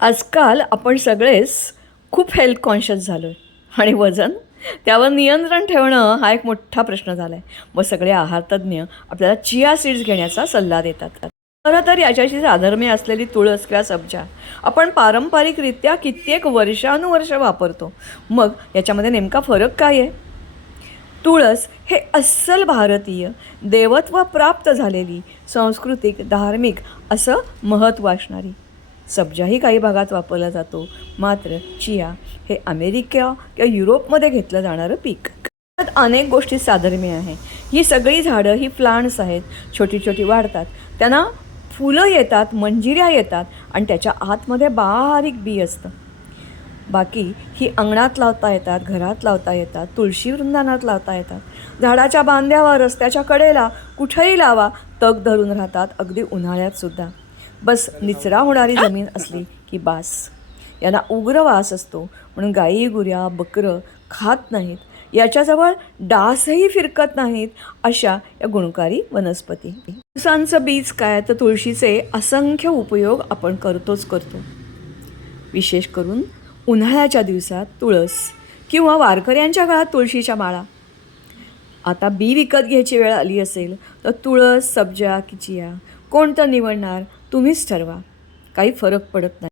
आजकाल आपण सगळेच खूप हेल्थ कॉन्शियस झालो आहे आणि वजन त्यावर नियंत्रण ठेवणं हा एक मोठा प्रश्न झाला आहे. मग सगळे आहारतज्ज्ञ आपल्याला चिया सीड्स घेण्याचा सल्ला देतात. खरं तर याच्याशी साधर्म्य असलेली तुळस किंवा सब्जा आपण पारंपरिकरित्या कित्येक वर्षानुवर्ष वापरतो. मग याच्यामध्ये नेमका फरक काय आहे? तुळस हे अस्सल भारतीय देवत्व प्राप्त झालेली सांस्कृतिक धार्मिक असं महत्त्व असणारी. सब्जाही काही भागात वापरला जातो, मात्र चिया हे अमेरिका किंवा युरोपमध्ये घेतलं जाणारं पीक. त्यात अनेक गोष्टी साधर्म्य आहे. ही सगळी झाडं ही प्लांट्स आहेत, छोटी छोटी वाढतात, त्यांना फुलं येतात, मंजिऱ्या येतात आणि त्याच्या आतमध्ये बारीक बी असतं. बाकी ही अंगणात लावता येतात, घरात लावता येतात, तुळशी वृंदानात लावता येतात, झाडाच्या बांध्यावर, रस्त्याच्या कडेला कुठेही लावा, तग धरून राहतात, अगदी उन्हाळ्यातसुद्धा. बस निचरा होणारी जमीन असली की बास. यांना उग्र वास असतो म्हणून गाई गुऱ्या बकरं खात नाहीत. याच्याजवळ डासही फिरकत नाहीत अशा या गुणकारी वनस्पती. तुळसांचं बीज काय, तर तुळशीचे असंख्य उपयोग आपण करतो. विशेष करून उन्हाळ्याच्या दिवसात तुळस किंवा वारकऱ्यांच्या काळात तुळशीच्या माळा. आता बी विकत घ्यायची वेळ आली असेल तर तुळस, सब्जा की चिया कोणतं निवडणार तुम्हीच ठरवा. काही फरक पडत नाही.